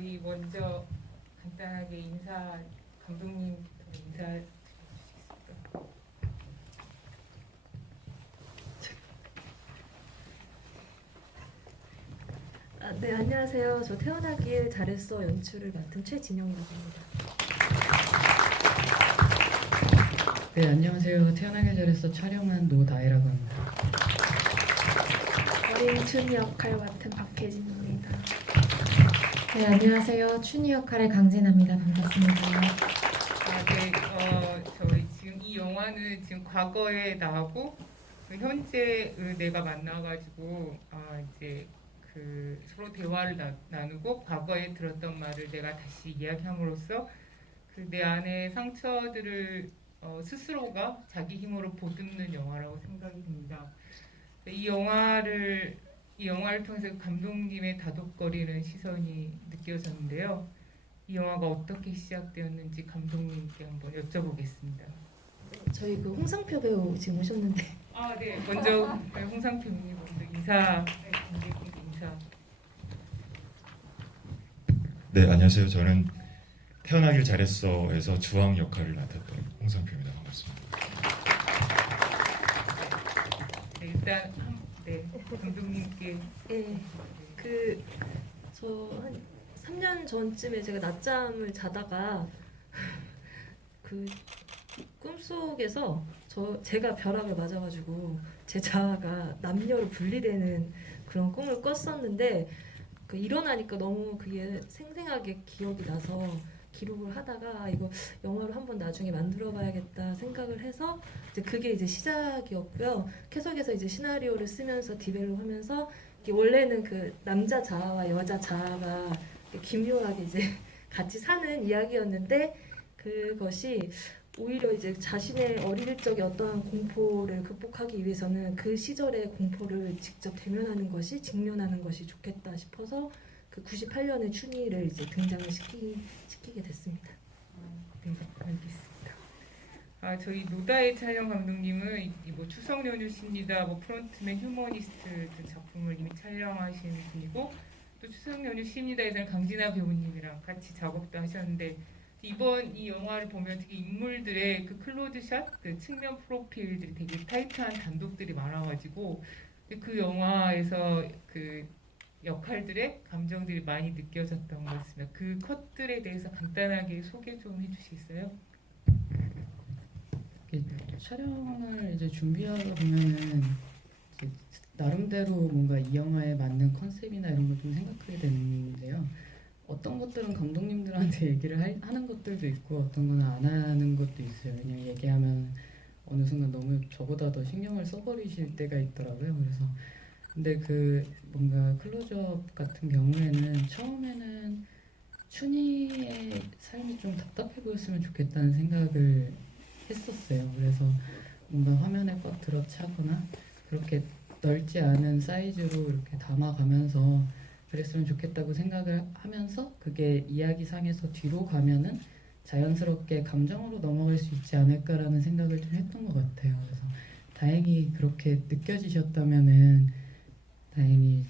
저희 먼저 간단하게 감독님 인사 주시겠습니까? 네, 안녕하세요. 저 태어나길 잘했어 연출을 맡은 최진영이라고 합니다. 네, 안녕하세요. 태어나길 잘했어 촬영한 노다혜라고 합니다. 어린 춘 역할 맡은 박혜진입니다. 네, 안녕하세요. 춘희 역할의 강진아입니다. 반갑습니다. 네, 저희 지금 이 영화는 지금 과거에 나오고 현재를 내가 만나가지고 이제 그 서로 대화를 나누고 과거에 들었던 말을 내가 다시 이야기함으로써 그 내 안의 상처들을 스스로가 자기 힘으로 보듬는 영화라고 생각이 듭니다. 이 영화를 통해서 감독님의 다독거리는 시선이 느껴졌는데요. 이 영화가 어떻게 시작되었는지 감독님께 한번 여쭤보겠습니다. 저희 그 홍상표 배우 지금 오셨는데. 네. 먼저 홍상표님 먼저 인사. 네, 안녕하세요. 저는 태어나길 잘했어에서 주황 역할을 맡았던 홍상표입니다. 반갑습니다. 네, 일단 감독님께. 저 한 3년 전쯤에 제가 낮잠을 자다가 그 꿈속에서 제가 벼락을 맞아가지고 제 자아가 남녀로 분리되는 그런 꿈을 꿨었는데 일어나니까 너무 그게 생생하게 기억이 나서 기록을 하다가 이거 영화로 한번 나중에 만들어봐야겠다 생각을 해서 그게 이제 시작이었고요. 계속해서 이제 시나리오를 쓰면서 디벨롭하면서 원래는 그 남자 자아와 여자 자아가 기묘하게 이제 같이 사는 이야기였는데 그것이 오히려 이제 자신의 어릴 적의 어떠한 공포를 극복하기 위해서는 그 시절의 공포를 직접 대면하는 것이 직면하는 것이 좋겠다 싶어서 그 98년에 춘희를 이제 등장을 시키게 됐습니다. 네, 알겠습니다. 저희 노다혜 촬영 감독님은 뭐 추석 연휴십니다, 뭐 프론트맨 휴머니스트 등 작품을 이미 촬영하신 분이고 또 추석 연휴십니다에서는 강진아 배우님이랑 같이 작업도 하셨는데 이번 이 영화를 보면 되게 인물들의 그 클로즈샷, 그 측면 프로필들이 되게 타이트한 단독들이 많아가지고 그 영화에서 그 역할들의 감정들이 많이 느껴졌던 것 같습니다. 그 컷들에 대해서 간단하게 소개 좀 해주시겠어요? 촬영을 이제 준비하다 보면은 이제 나름대로 뭔가 이 영화에 맞는 컨셉이나 이런 걸 좀 생각하게 되는데요. 어떤 것들은 감독님들한테 얘기를 하는 것들도 있고 어떤 거는 안 하는 것도 있어요. 그냥 얘기하면 어느 순간 너무 저보다 더 신경을 써버리실 때가 있더라고요. 그래서 근데 그 뭔가 클로즈업 같은 경우에는 처음에는 춘희의 삶이 좀 답답해 보였으면 좋겠다는 생각을 했었어요. 그래서 뭔가 화면에 꽉 들어차거나 그렇게 넓지 않은 사이즈로 이렇게 담아가면서 그랬으면 좋겠다고 생각을 하면서 그게 이야기상에서 뒤로 가면은 자연스럽게 감정으로 넘어갈 수 있지 않을까라는 생각을 좀 했던 것 같아요. 그래서 다행히 그렇게 느껴지셨다면은 다행히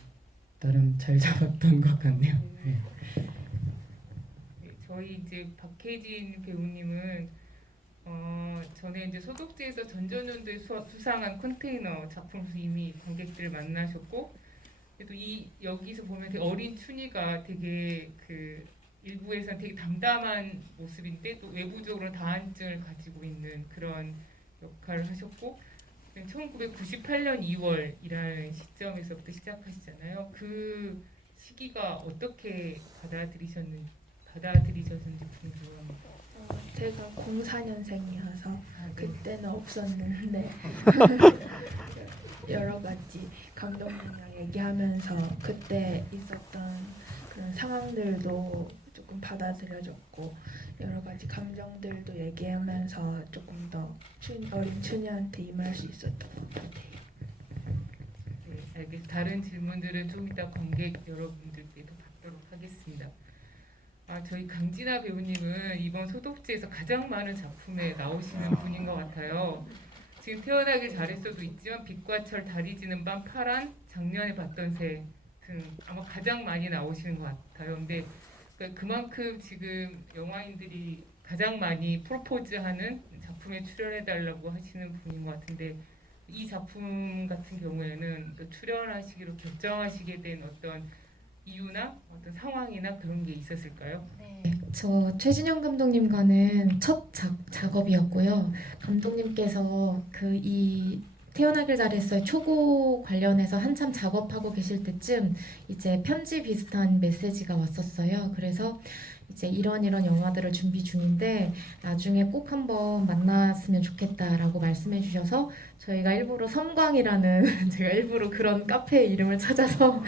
나름 잘 잡았던 것 같네요. 네. 저희 이제 박혜진 배우님은 전에 이제 소독제에서 전전연도에 수상한 컨테이너 작품에서 이미 관객들을 만나셨고 또 여기서 보면 되게 어린 춘희가 되게 그 일부에서는 되게 담담한 모습인데 또 외부적으로 다한증을 가지고 있는 그런 역할을 하셨고 1998년 2월이라는 시점에서부터 시작하시잖아요. 그 시기가 어떻게 받아들이셨는지 궁금합니다. 제가 04년생이어서 그때는 없었는데 여러 가지 감독님이랑 얘기하면서 그때 있었던 그런 상황들도 조금 받아들여졌고 여러 가지 감정들도 얘기하면서 조금 더 어린 춘희한테 임할 수 있었던 것 같아요. 네, 알겠습니다. 다른 질문들은 좀 이따 관객 여러분들께도 받도록 하겠습니다. 저희 강진아 배우님은 이번 소독제에서 가장 많은 작품에 나오시는 분인 것 같아요. 지금 태어나길 잘했어도 있지만 빛과 철, 달이 지는 밤, 파란, 작년에 봤던 새 등 아마 가장 많이 나오시는 것 같아요. 근데 그러니까 그만큼 지금 영화인들이 가장 많이 프로포즈하는 작품에 출연해달라고 하시는 분인 것 같은데 이 작품 같은 경우에는 또 출연하시기로 결정하시게 된 어떤 이유나 어떤 상황이나 그런 게 있었을까요? 저 최진영 감독님과는 첫 작업이었고요. 감독님께서 그 이 태어나길 잘했어요 초고 관련해서 한참 작업하고 계실 때쯤 이제 편지 비슷한 메시지가 왔었어요. 그래서 이제 이런 영화들을 준비 중인데 나중에 꼭 한번 만났으면 좋겠다라고 말씀해 주셔서 저희가 일부러 섬광이라는 제가 일부러 그런 카페 이름을 찾아서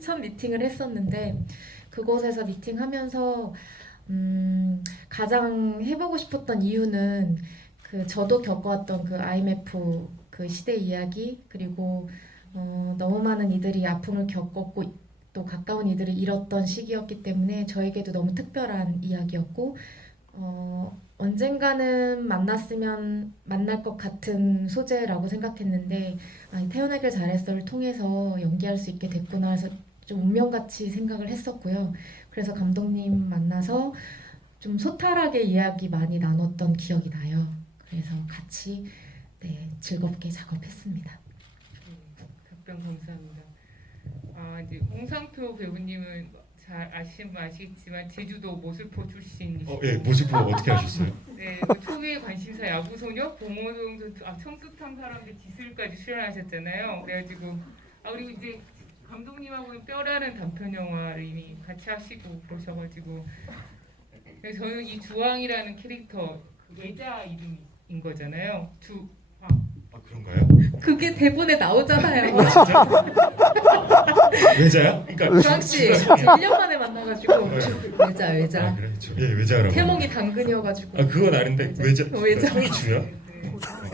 첫 미팅을 했었는데 그곳에서 미팅하면서 가장 해보고 싶었던 이유는 그 저도 겪어왔던 그 IMF 그 시대 이야기 그리고 너무 많은 이들이 아픔을 겪었고 또 가까운 이들을 잃었던 시기였기 때문에 저에게도 너무 특별한 이야기였고 언젠가는 만났으면 만날 것 같은 소재라고 생각했는데 이 태어나길 잘했어를 통해서 연기할 수 있게 됐구나 해서 좀 운명같이 생각을 했었고요. 그래서 감독님 만나서 좀 소탈하게 이야기 많이 나눴던 기억이 나요. 그래서 같이 즐겁게 작업했습니다. 답변 감사합니다. 이제 홍상표 배우님은 잘 아시겠지만 제주도 모슬포 출신이시고 예, 모습 보고 어떻게 하셨어요? 네, 그 초기의 관심사 야구소녀, 봉호동 선수, 청수탐 사람들 지슬까지 출연하셨잖아요. 그래가지고 그리고 이제 감독님하고는 뼈라는 단편 영화를 이미 같이 하시고 그러셔가지고 그래서 저는 이 주황이라는 캐릭터 그 외자 이름인 거잖아요. 그런가요? 그게 대본에 나오잖아요. 진짜? 외자야? 그러니까 주황 씨, 1년 만에 만나가지고 외자. 그렇죠. 예, 외자라고. 태몽이 당근이어가지고. 그건 아는데 외자. 외자. 성이 중요?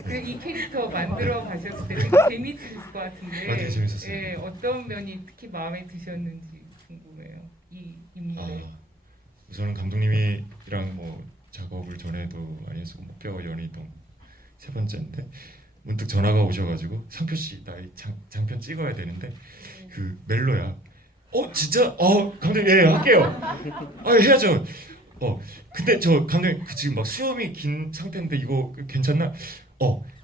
이 캐릭터 만들어 가셨을 때 되게 재미있을 것 같은데 되게 재밌었어요. 예, 어떤 면이 특히 마음에 드셨는지 궁금해요. 이 인물에. 우선은 감독님이랑 뭐 작업을 전에도 많이 했었고 목표 연희동 3번째인데 문득 전화가 오셔가지고 상표 씨 나 이 장편 찍어야 되는데 그 멜로야. 진짜? 감독님 예 할게요. 해야죠. 근데 저 감독님 지금 막 수염이 긴 상태인데 이거 괜찮나?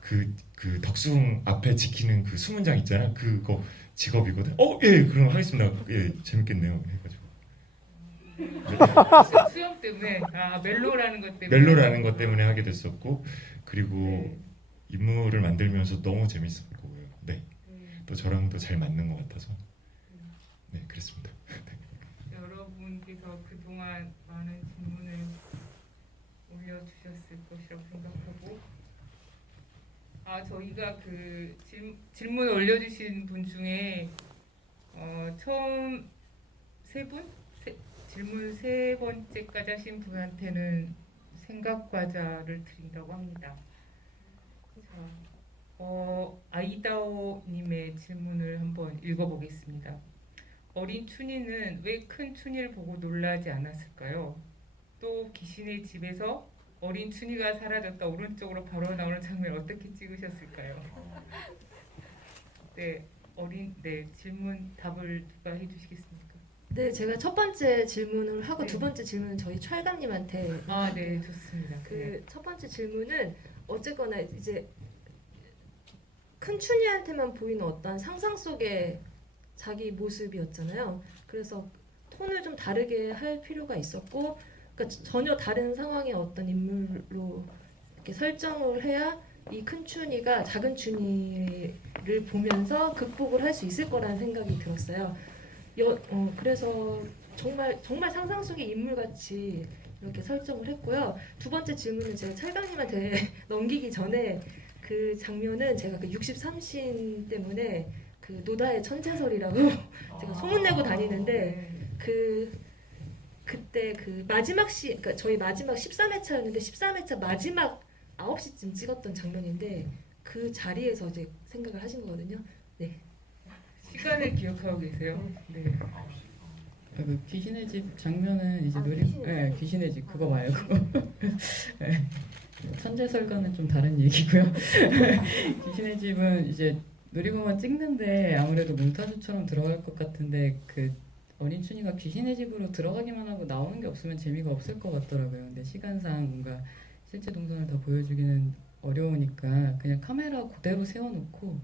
그 덕수궁 앞에 지키는 그 수문장 있잖아. 그거 직업이거든. 예 그럼 하겠습니다. 예 재밌겠네요. 해가지고. 수염 때문에 멜로라는 것 때문에 멜로라는 것 때문에 하게 됐었고 그리고 네. 인물을 만들면서 너무 재밌었고 또 저랑 또 잘 맞는 것 같아서 그랬습니다. 여러분께서 그동안 많은 질문을 올려주셨을 것이라고 생각하고 저희가 그 질문 올려주신 분 중에 처음 질문 3번째까지 하신 분한테는 생각과자를 드린다고 합니다. 아이다오님의 질문을 한번 읽어보겠습니다. 어린 춘이는 왜 큰 춘이를 보고 놀라지 않았을까요? 또 귀신의 집에서 어린 춘이가 사라졌다 오른쪽으로 바로 나오는 장면 어떻게 찍으셨을까요? 질문 답을 누가 해주시겠습니까? 네, 제가 첫 번째 질문을 하고 두 번째 질문은 저희 촬영님한테 네, 좋습니다. 그 첫 번째 질문은 어쨌거나 이제 큰 춘이한테만 보이는 어떤 상상 속의 자기 모습이었잖아요. 그래서 톤을 좀 다르게 할 필요가 있었고, 그러니까 전혀 다른 상황의 어떤 인물로 이렇게 설정을 해야 이 큰 춘이가 작은 춘이를 보면서 극복을 할 수 있을 거라는 생각이 들었어요. 그래서 정말 상상 속의 인물같이 이렇게 설정을 했고요. 두 번째 질문은 제가 찰강님한테 넘기기 전에 그 장면은 제가 그 63신 때문에 그 노다의 천재설이라고 제가 소문내고 다니는데 그때 그 마지막 그러니까 저희 마지막 13회차였는데 13회차 마지막 9시쯤 찍었던 장면인데 그 자리에서 이제 생각을 하신 거거든요. 네. 시간을 기억하고 계세요? 네. 그 귀신의 집 장면은 이제 귀신의 집 그거 말고 천재설과는 좀 다른 얘기고요. 귀신의 집은 이제 놀이공원 찍는데 아무래도 몬타주처럼 들어갈 것 같은데 그 어린 춘이가 귀신의 집으로 들어가기만 하고 나오는 게 없으면 재미가 없을 것 같더라고요. 근데 시간상 뭔가 실제 동선을 다 보여주기는 어려우니까 그냥 카메라 그대로 세워놓고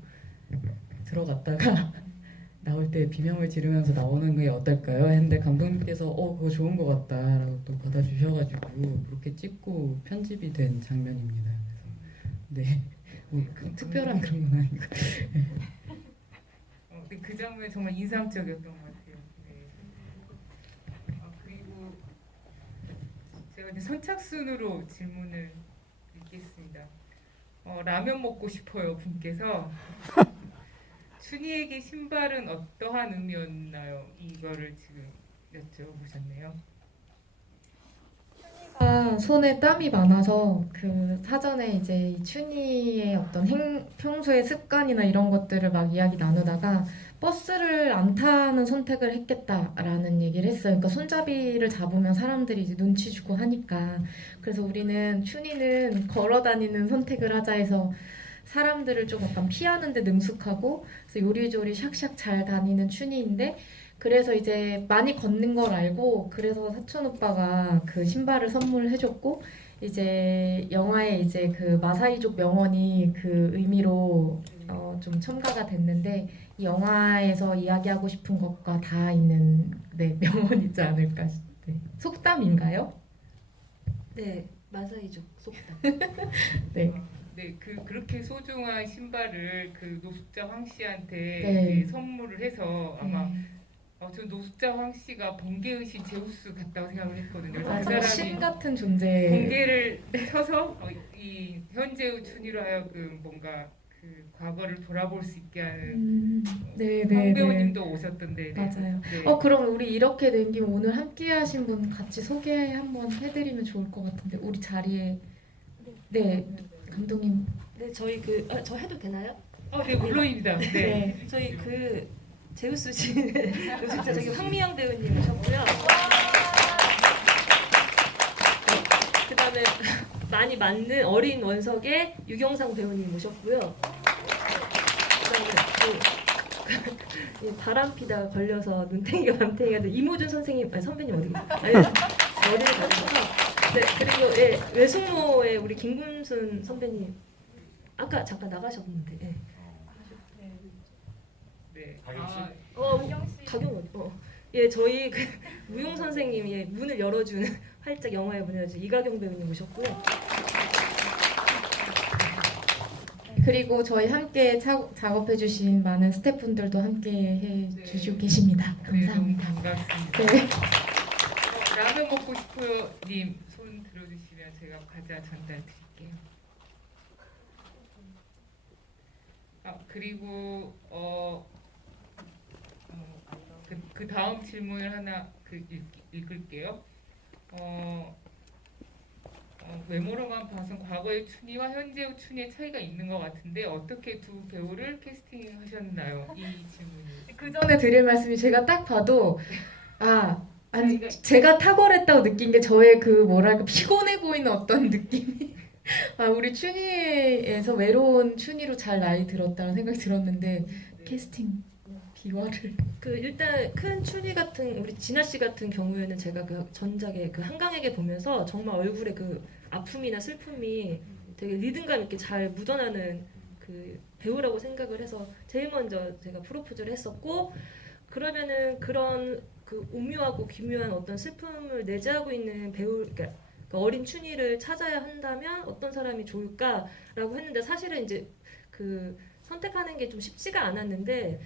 들어갔다가 나올 때 비명을 지르면서 나오는 게 어떨까요? 했는데 감독님께서 그거 좋은 것 같다라고 또 받아주셔가지고 그렇게 찍고 편집이 된 장면입니다. 그래서 네, 뭐 특별한 그런 건 아니고. 근데 그 장면이 정말 인상적이었던 것 같아요. 네. 그리고 제가 이제 선착순으로 질문을 읽겠습니다. 라면 먹고 싶어요 분께서 춘희에게 신발은 어떠한 의미였나요? 이거를 지금 여쭤보셨네요. 손에 땀이 많아서 그 사전에 이제 이 춘희의 어떤 평소의 습관이나 이런 것들을 막 이야기 나누다가 버스를 안 타는 선택을 했겠다라는 얘기를 했어요. 그러니까 손잡이를 잡으면 사람들이 이제 눈치 주고 하니까. 그래서 우리는 춘희는 걸어 다니는 선택을 하자 해서 사람들을 좀 약간 피하는데 능숙하고 그래서 요리조리 샥샥 잘 다니는 춘희인데 그래서 이제 많이 걷는 걸 알고 그래서 사촌 오빠가 그 신발을 선물해줬고 이제 영화에 이제 그 마사이족 명언이 그 의미로 좀 첨가가 됐는데 이 영화에서 이야기하고 싶은 것과 다 있는 네, 명언이지 않을까 싶네. 속담인가요? 네, 마사이족 속담. 네. 네, 그렇게 소중한 신발을 그 노숙자 황 씨한테 네. 이제 선물을 해서 아마 저 노숙자 황 씨가 번개의신 제우스 같다고 생각을 했거든요. 그래서 맞아, 그 신 사람이 같은 존재. 번개를 쳐서 이 현재의 춘희로 하여금 뭔가 그 과거를 돌아볼 수 있게 하는 네, 황 네, 네. 배우님도 오셨던데. 네. 맞아요. 네. 그럼 우리 이렇게 된 김에 오늘 함께 하신 분 같이 소개 한번 해드리면 좋을 것 같은데 우리 자리에 네 감독님 네, 저희 저 해도 되나요? 네, 물론입니다. 네. 네. 저희 제우스 씨 노숙자 저기 황미영 배우님 오셨고요. 그다음에 많이 맞는 어린 원석의 유경상 배우님 오셨고요. 그다음에 이 바람피다 걸려서 눈탱이가 맘탱이가 된 이모준 선생님 선배님 어디 계세요? 아니 머리를 가지고서 네 그리고 외숙모의 우리 김금순 선배님 아까 잠깐 나가셨는데. 네. 네. 가경 어디? 예, 저희 무용 선생님이 문을 열어주는 활짝 영화의 문을 열어주는 이가경 배우님 오셨고요. 그리고 저희 함께 작업해주신 많은 스태프분들도 함께 해주시고 계십니다. 네, 너무 감사합니다. 반갑습니다. 네. 라면 먹고 싶어요 님 손 들어주시면 제가 과자 전달 드릴게요. 그리고 그 다음 질문을 하나 읽을게요. 외모로만 봐선 과거의 춘희와 현재의 춘희의 차이가 있는 것 같은데 어떻게 두 배우를 캐스팅하셨나요? 이 질문이. 그 전에 드릴 말씀이 제가 딱 봐도 아니 제가 탁월했다고 느낀 게 저의 그 뭐랄까 피곤해 보이는 어떤 느낌이 우리 춘희에서 외로운 춘희로 잘 나이 들었다는 생각이 들었는데 캐스팅 비화를 일단 큰 춘희 같은 우리 진아 씨 같은 경우에는 제가 그 전작의 그 한강에게 보면서 정말 얼굴에 그 아픔이나 슬픔이 되게 리듬감 있게 잘 묻어나는 그 배우라고 생각을 해서 제일 먼저 제가 프로포즈를 했었고 그러면은 그런 그 오묘하고 기묘한 어떤 슬픔을 내재하고 있는 배우 그러니까 그 어린 춘희를 찾아야 한다면 어떤 사람이 좋을까라고 했는데 사실은 이제 그 선택하는 게 좀 쉽지가 않았는데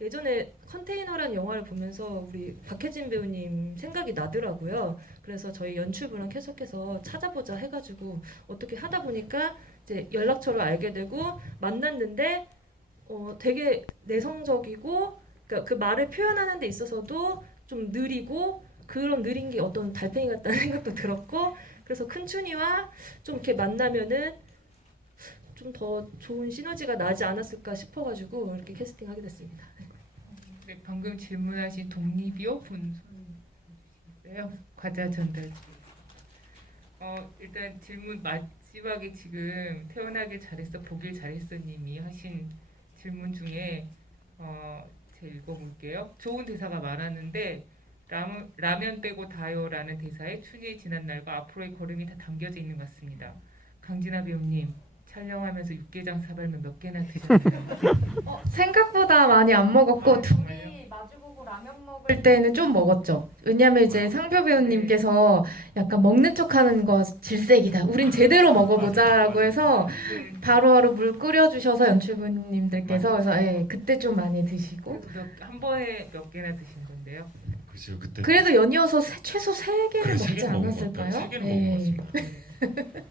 예전에 컨테이너라는 영화를 보면서 우리 박혜진 배우님 생각이 나더라고요. 그래서 저희 연출부랑 계속해서 찾아보자 해가지고 어떻게 하다 보니까 이제 연락처를 알게 되고 만났는데 되게 내성적이고 그러니까 그 말을 표현하는 데 있어서도 좀 느리고 그런 느린 게 어떤 달팽이 같다는 생각도 들었고 그래서 큰 춘희와 좀 이렇게 만나면은 좀 더 좋은 시너지가 나지 않았을까 싶어가지고 이렇게 캐스팅하게 됐습니다. 네, 방금 질문하신 독립이요 분 과자 전달. 일단 질문 마지막에 지금 태어나길 잘했어 보길 잘했어님이 하신 질문 중에 제가 읽어볼게요. 좋은 대사가 많았는데 라면 빼고 다요라는 대사에 춘희의 지난날과 앞으로의 걸음이 다 담겨져 있는 것 같습니다. 강진아 배우님 촬영하면서 육개장 사발면 몇 개나 드셨나요? 생각보다 많이 안 먹었고 정말요? 둘이 마주보고 라면 먹을 때는 좀 먹었죠. 왜냐면 이제 상표 배우님께서 약간 먹는 척하는 거 질색이다. 우린 제대로 먹어보자라고 해서 네. 바로바로 물 끓여주셔서 연출부님들께서 그래서 예, 그때 좀 많이 드시고 한 번에 몇 개나 드신 건데요? 그죠 그때 그래도 연이어서 최소 3개는 그래, 세 먹지 개는 먹은 것 않았을까요? 같아요. 세 개는 예. 먹은 것 같습니다. 네.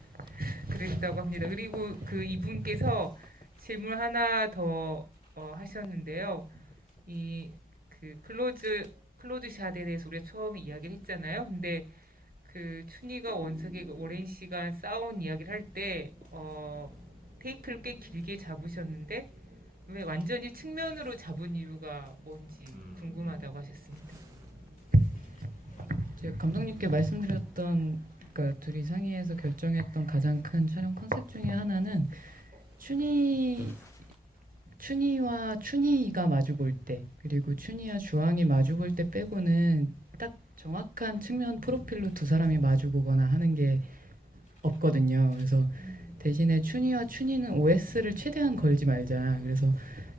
그랬다고 합니다. 그리고 그 이분께서 질문 하나 더 하셨는데요. 이 그 클로즈 샷에 대해서 우리가 처음에 이야기를 했잖아요. 근데 그 춘희가 원석이 오랜 시간 싸운 이야기를 할 때 테이크를 꽤 길게 잡으셨는데 왜 완전히 측면으로 잡은 이유가 뭔지 궁금하다고 하셨습니다. 제가 감독님께 말씀드렸던 그러니까 둘이 상의해서 결정했던 가장 큰 촬영 컨셉 중에 하나는 춘희와 춘희가 마주 볼 때 그리고 춘희와 주황이 마주 볼 때 빼고는 딱 정확한 측면 프로필로 두 사람이 마주 보거나 하는 게 없거든요. 그래서 대신에 춘희와 춘희는 OS를 최대한 걸지 말자. 그래서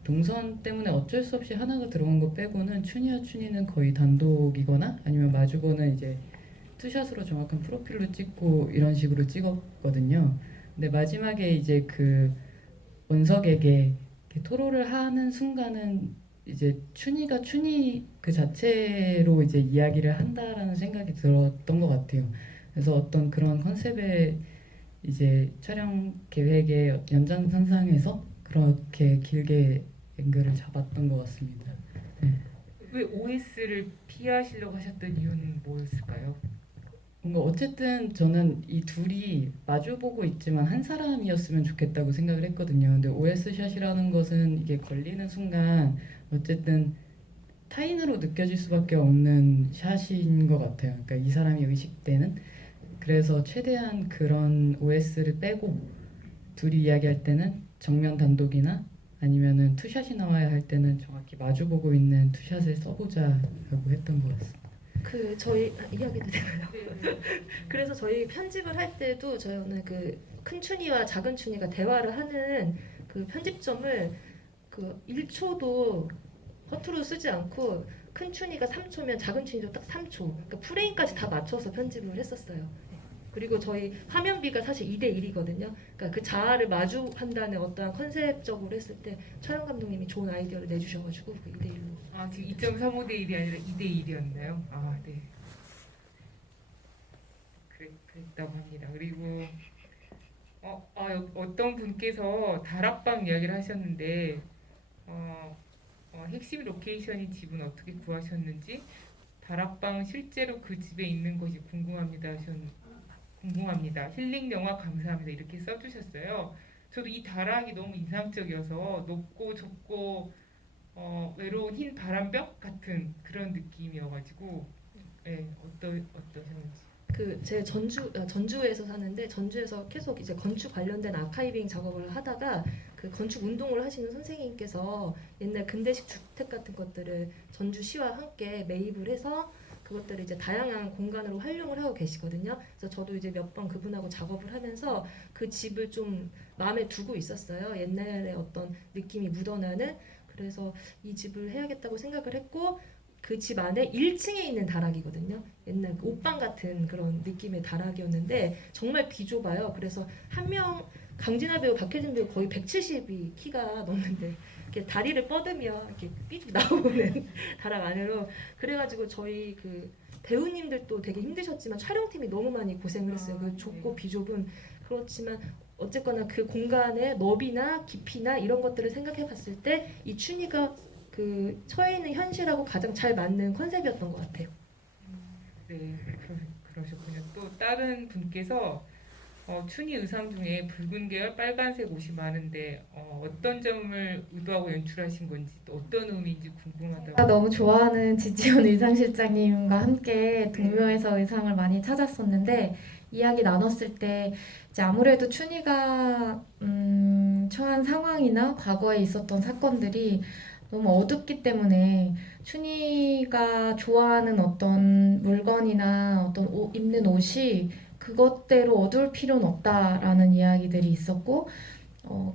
동선 때문에 어쩔 수 없이 하나가 들어간 거 빼고는 춘희와 춘희는 거의 단독이거나 아니면 마주보는 이제 투샷으로 정확한 프로필로 찍고 이런 식으로 찍었거든요. 근데 마지막에 이제 그 원석에게 이렇게 토로를 하는 순간은 이제 춘희가 춘희 그 자체로 이제 이야기를 한다라는 생각이 들었던 것 같아요. 그래서 어떤 그런 컨셉의 이제 촬영 계획의 연장선상에서 그렇게 길게 앵글을 잡았던 것 같습니다. 왜 OS를 피하시려고 하셨던 이유는 뭐였을까요? 뭔가 어쨌든 저는 이 둘이 마주보고 있지만 한 사람이었으면 좋겠다고 생각을 했거든요. 근데 OS 샷이라는 것은 이게 걸리는 순간 어쨌든 타인으로 느껴질 수밖에 없는 샷인 것 같아요. 그러니까 이 사람이 의식되는. 그래서 최대한 그런 OS를 빼고 둘이 이야기할 때는 정면 단독이나 아니면은 투샷이 나와야 할 때는 정확히 마주보고 있는 투샷을 써보자라고 했던 것 같습니다. 그 저희 이야기도 되나요? 그래서 저희 편집을 할 때도 저는 그 큰 춘희와 작은 춘희가 대화를 하는 그 편집점을 그 1초도 허투루 쓰지 않고 큰 춘희가 3초면 작은 춘희도 딱 3초. 그러니까 프레임까지 다 맞춰서 편집을 했었어요. 네. 그리고 저희 화면비가 사실 2대 1이거든요. 그러니까 그 자아를 마주한다는 어떠한 컨셉적으로 했을 때 촬영 감독님이 좋은 아이디어를 내주셔가지고 그 2대 1로. 아, 지금 2.35대 1이 아니라 2대 1이었나요? 아, 네. 그랬다고 합니다. 그리고 어떤 분께서 다락방 이야기를 하셨는데 핵심 로케이션인 집은 어떻게 구하셨는지 다락방 실제로 그 집에 있는 것이 궁금합니다. 궁금합니다. 힐링 영화 감사합니다. 이렇게 써주셨어요. 저도 이 다락이 너무 인상적이어서 높고 좁고 외로운 흰 바람벽 같은 그런 느낌이어가지고 어떠셨는지. 제 전주에서 사는데 전주에서 계속 이제 건축 관련된 아카이빙 작업을 하다가 그 건축 운동을 하시는 선생님께서 옛날 근대식 주택 같은 것들을 전주시와 함께 매입을 해서 그것들을 이제 다양한 공간으로 활용을 하고 계시거든요. 그래서 저도 이제 몇 번 그분하고 작업을 하면서 그 집을 좀 마음에 두고 있었어요. 옛날에 어떤 느낌이 묻어나는. 그래서 이 집을 해야겠다고 생각을 했고 그 집 안에 1층에 있는 다락이거든요. 옛날 옷방 같은 그런 느낌의 다락이었는데 정말 비좁아요. 그래서 한 명 강진아 배우, 박혜진 배우 거의 170이 키가 넘는데 이렇게 다리를 뻗으면 이렇게 삐죽 나오는 다락 안으로. 그래가지고 저희 그 배우님들도 되게 힘드셨지만 촬영팀이 너무 많이 고생을 했어요. 그 좁고 비좁은. 그렇지만 어쨌거나 그 공간의 너비나 깊이나 이런 것들을 생각해봤을 때 이 춘희가 그 처해 있는 현실하고 가장 잘 맞는 컨셉이었던 것 같아요. 네, 그러셨군요. 또 다른 분께서 춘희 의상 중에 붉은 계열 빨간색 옷이 많은데 어떤 점을 의도하고 연출하신 건지 또 어떤 의미인지 궁금하다고. 제가 너무 좋아하는 지지원 의상실장님과 함께 동묘에서 의상을 많이 찾았었는데 이야기 나눴을 때 이제 아무래도 춘희가 처한 상황이나 과거에 있었던 사건들이 너무 어둡기 때문에 춘희가 좋아하는 어떤 물건이나 어떤 입는 옷이 그것대로 어두울 필요는 없다라는 이야기들이 있었고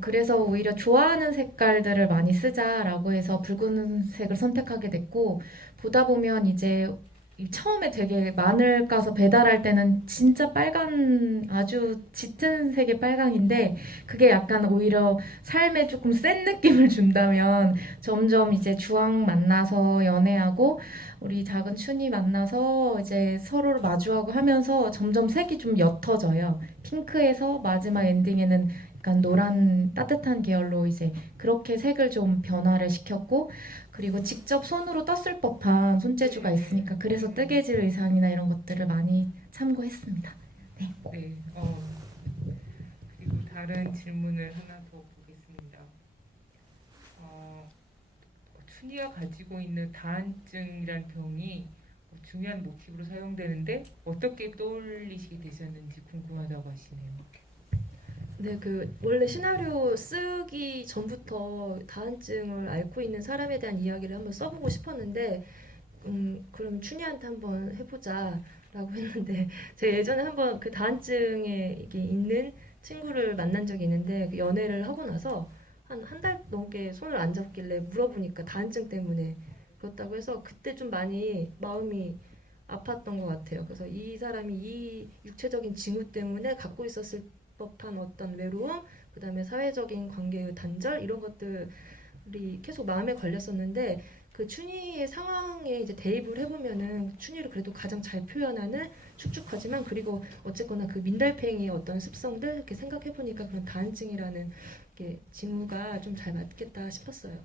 그래서 오히려 좋아하는 색깔들을 많이 쓰자라고 해서 붉은색을 선택하게 됐고 보다 보면 이제 이 처음에 되게 마늘 까서 배달할 때는 진짜 빨간 아주 짙은 색의 빨강인데 그게 약간 오히려 삶에 조금 센 느낌을 준다면 점점 이제 주황 만나서 연애하고 우리 작은 춘이 만나서 이제 서로를 마주하고 하면서 점점 색이 좀 옅어져요. 핑크에서 마지막 엔딩에는 약간 노란 따뜻한 계열로 이제 그렇게 색을 좀 변화를 시켰고 그리고 직접 손으로 떴을 법한 손재주가 있으니까 그래서 뜨개질 의상이나 이런 것들을 많이 참고했습니다. 네. 그리고 다른 질문을 하나 더 보겠습니다. 춘희가 가지고 있는 다한증이란 병이 중요한 모티브로 사용되는데 어떻게 떠올리시게 되셨는지 궁금하다고 하시네요. 네, 그 원래 시나리오 쓰기 전부터 다한증을 앓고 있는 사람에 대한 이야기를 한번 써보고 싶었는데, 그럼 춘희한테 한번 해보자라고 했는데, 제가 예전에 한번 그 다한증에 이게 있는 친구를 만난 적이 있는데, 그 연애를 하고 나서 한 달 넘게 손을 안 잡길래 물어보니까 다한증 때문에 그렇다고 해서 그때 좀 많이 마음이 아팠던 것 같아요. 그래서 이 사람이 이 육체적인 징후 때문에 갖고 있었을 법한 어떤 외로움, 그다음에 사회적인 관계의 단절 이런 것들이 계속 마음에 걸렸었는데 그 춘희의 상황에 이제 대입을 해보면은 춘희를 그래도 가장 잘 표현하는 축축하지만 그리고 어쨌거나 그 민달팽이의 어떤 습성들 이렇게 생각해보니까 그런 다한증이라는 게 징후가 좀 잘 맞겠다 싶었어요.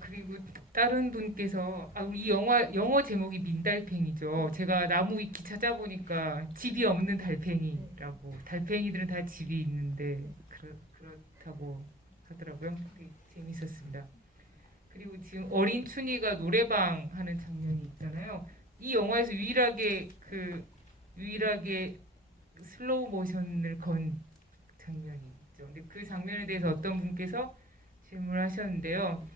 그리고 다른 분께서 이 영어 제목이 민달팽이죠. 제가 나무 위키 찾아보니까 집이 없는 달팽이라고. 달팽이들은 다 집이 있는데 그렇다고 하더라고요. 되게 재밌었습니다. 그리고 지금 어린 춘희가 노래방 하는 장면이 있잖아요. 이 영화에서 유일하게 슬로우 모션을 건 장면이 있죠. 근데 그 장면에 대해서 어떤 분께서 질문을 하셨는데요.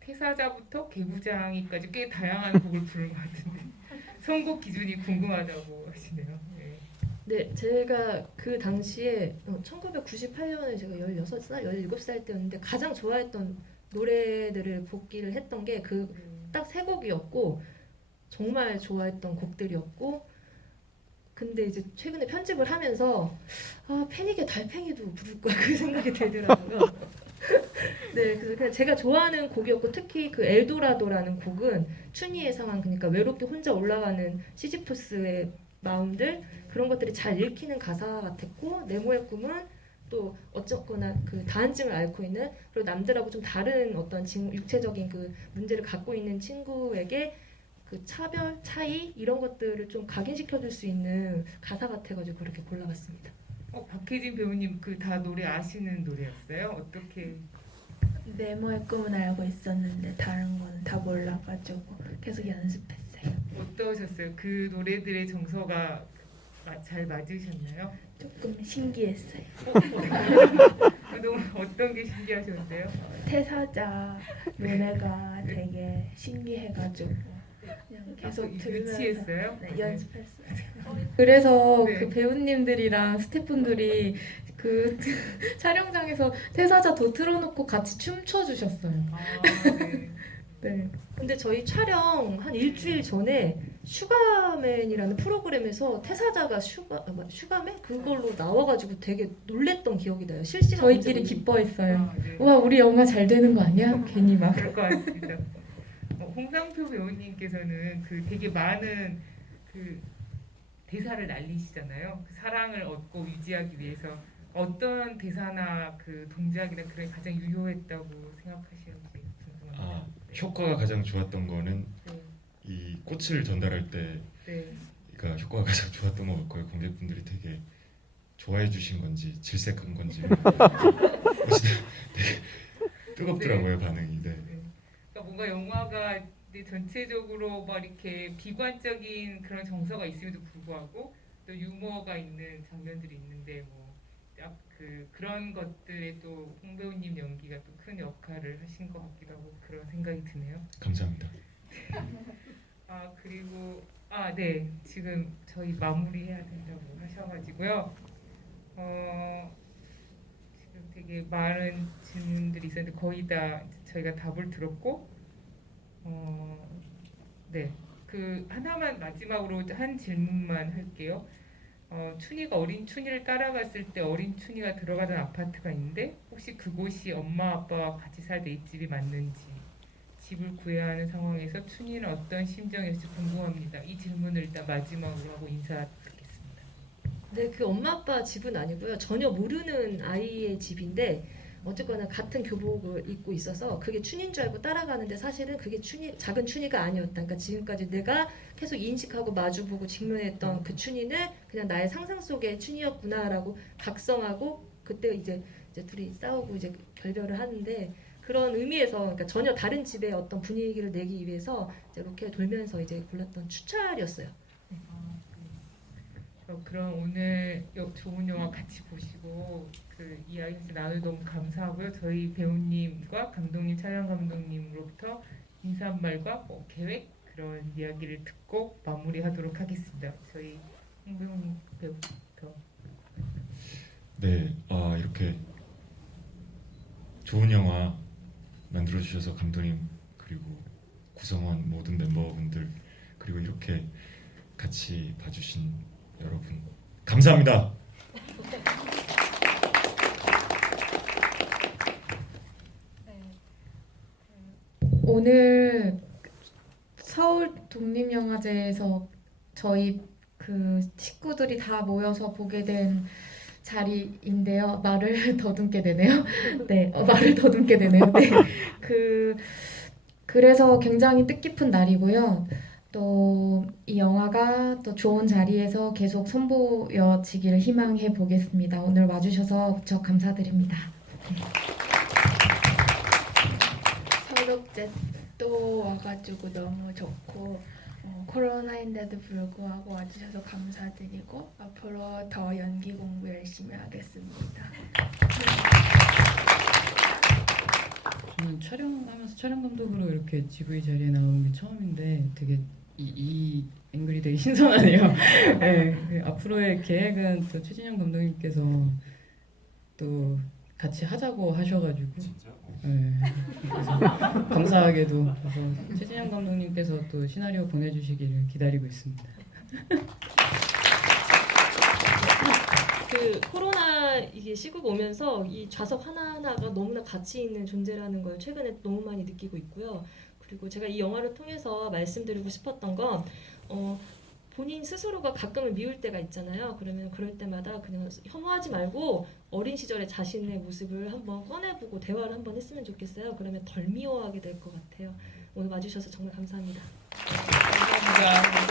퇴사자부터 개구장이까지 꽤 다양한 곡을 부른 것 같은데 선곡 기준이 궁금하다고 하시네요. 네. 네, 제가 그 당시에 1998년에 제가 16살, 17살 때였는데 가장 좋아했던 노래들을 복기를 했던 게 그 딱 세 곡이었고 정말 좋아했던 곡들이었고 근데 이제 최근에 편집을 하면서 패닉의 달팽이도 부를 거야 그 생각이 들더라고요. 네, 그래서 그냥 제가 좋아하는 곡이었고 특히 그 엘도라도라는 곡은 춘희의 상황 그러니까 외롭게 혼자 올라가는 시지프스의 마음들 그런 것들이 잘 읽히는 가사 같았고 네모의 꿈은 또 어쨌거나 그 다한증을 앓고 있는 그리고 남들하고 좀 다른 어떤 육체적인 그 문제를 갖고 있는 친구에게 그 차별, 차이 이런 것들을 좀 각인시켜줄 수 있는 가사 같아가지고 그렇게 골라봤습니다. 박혜진 배우님 그 다 노래 아시는 노래였어요? 어떻게? 네모의 꿈은 알고 있었는데 다른 거는 다 몰라가지고 계속 연습했어요. 어떠셨어요? 그 노래들의 정서가 잘 맞으셨나요? 조금 신기했어요. 너무 어떤 게 신기하셨는데요? 퇴사자 노래가 되게 신기해가지고 그냥 계속 들으면서 유치했어요? 네, 연습했어요. 그래서 네. 그 배우님들이랑 스태프분들이 그 촬영장에서 퇴사자 더 틀어놓고 같이 춤춰 주셨어요. 네. 네. 근데 저희 촬영 한 일주일 전에 슈가맨이라는 프로그램에서 퇴사자가 슈가맨 그걸로 나와가지고 되게 놀랬던 기억이 나요. 실시간 저희끼리 검색어로. 기뻐했어요. 네. 우와 우리 영화 잘 되는 거 아니야? 괜히 막. 그럴 것 같습니다. 홍상표 배우님께서는 그 되게 많은 그 대사를 날리시잖아요. 그 사랑을 얻고 유지하기 위해서 어떤 대사나 그 동작이나 그런 게 가장 유효했다고 생각하시는지 궁금합니다. 효과가 가장 좋았던 거는 네. 이 꽃을 전달할 때가 네. 효과가 가장 좋았던 것 같고요. 관객분들이 되게 좋아해 주신 건지 질색한 건지 되게 뜨겁더라고요 반응이. 네. 그러니까 뭔가 영화가 전체적으로 막 이렇게 비관적인 그런 정서가 있음에도 불구하고 또 유머가 있는 장면들이 있는데 뭐 그런 것들에 또 홍 배우님 연기가 또 큰 역할을 하신 것 같기도 하고 그런 생각이 드네요. 감사합니다. 그리고 네, 지금 저희 마무리해야 된다고 하셔가지고요. 지금 되게 많은 질문들이 있었는데 거의 다 저희가 답을 들었고, 네, 그 하나만 마지막으로 한 질문만 할게요. 춘희가 어린 춘희를 따라갔을 때 어린 춘희가 들어가던 아파트가 있는데 혹시 그곳이 엄마 아빠와 같이 살던 이 집이 맞는지, 집을 구해야 하는 상황에서 춘희는 어떤 심정이었을지 궁금합니다. 이 질문을 일단 마지막으로 하고 인사드리겠습니다. 네, 그 엄마 아빠 집은 아니고요. 전혀 모르는 아이의 집인데 어쨌거나 같은 교복을 입고 있어서 그게 춘인 줄 알고 따라가는데 사실은 그게 작은 춘이가 아니었다. 그러니까 지금까지 내가 계속 인식하고 마주보고 직면했던 그 춘이는 그냥 나의 상상 속의 춘이었구나라고 각성하고 그때 이제 둘이 싸우고 이제 결별을 하는데 그런 의미에서 그러니까 전혀 다른 집의 어떤 분위기를 내기 위해서 이제 이렇게 돌면서 이제 골랐던 추찰이었어요. 그럼 오늘 좋은 영화 같이 보시고 그 이야기 나눠 너무 감사하고요. 저희 배우님과 감독님, 촬영 감독님으로부터 인사 한 말과 계획 그런 이야기를 듣고 마무리하도록 하겠습니다. 저희 홍 배우님 네, 이렇게 좋은 영화 만들어 주셔서 감독님 그리고 구성원 모든 멤버분들 그리고 이렇게 같이 봐주신 여러분 감사합니다. 오늘 서울 독립영화제에서 저희 그 식구들이 다 모여서 보게 된 자리인데요. 말을 더듬게 되네요. 네, 말을 더듬게 되네요. 네, 그래서 굉장히 뜻깊은 날이고요. 또 이 영화가 또 좋은 자리에서 계속 선보여지기를 희망해 보겠습니다. 오늘 와주셔서 무척 감사드립니다. 서울국제 또 와가지고 너무 좋고 코로나인데도 불구하고 와주셔서 감사드리고 앞으로 더 연기 공부 열심히 하겠습니다. 저는 촬영하면서 촬영 감독으로 이렇게 GV 자리에 나오는 게 처음인데 되게 이 앵글이 되게 신선하네요. 네, 앞으로의 계획은 또 최진영 감독님께서 또 같이 하자고 하셔가지고 진짜? 네, 그래서 감사하게도 그래서 최진영 감독님께서 또 시나리오 보내주시기를 기다리고 있습니다. 그 코로나 이게 시국 오면서 이 좌석 하나하나가 너무나 가치 있는 존재라는 걸 최근에 너무 많이 느끼고 있고요. 그리고 제가 이 영화를 통해서 말씀드리고 싶었던 건 본인 스스로가 가끔은 미울 때가 있잖아요. 그러면 그럴 때마다 그냥 혐오하지 말고 어린 시절의 자신의 모습을 한번 꺼내보고 대화를 한번 했으면 좋겠어요. 그러면 덜 미워하게 될 것 같아요. 오늘 와주셔서 정말 감사합니다. 감사합니다.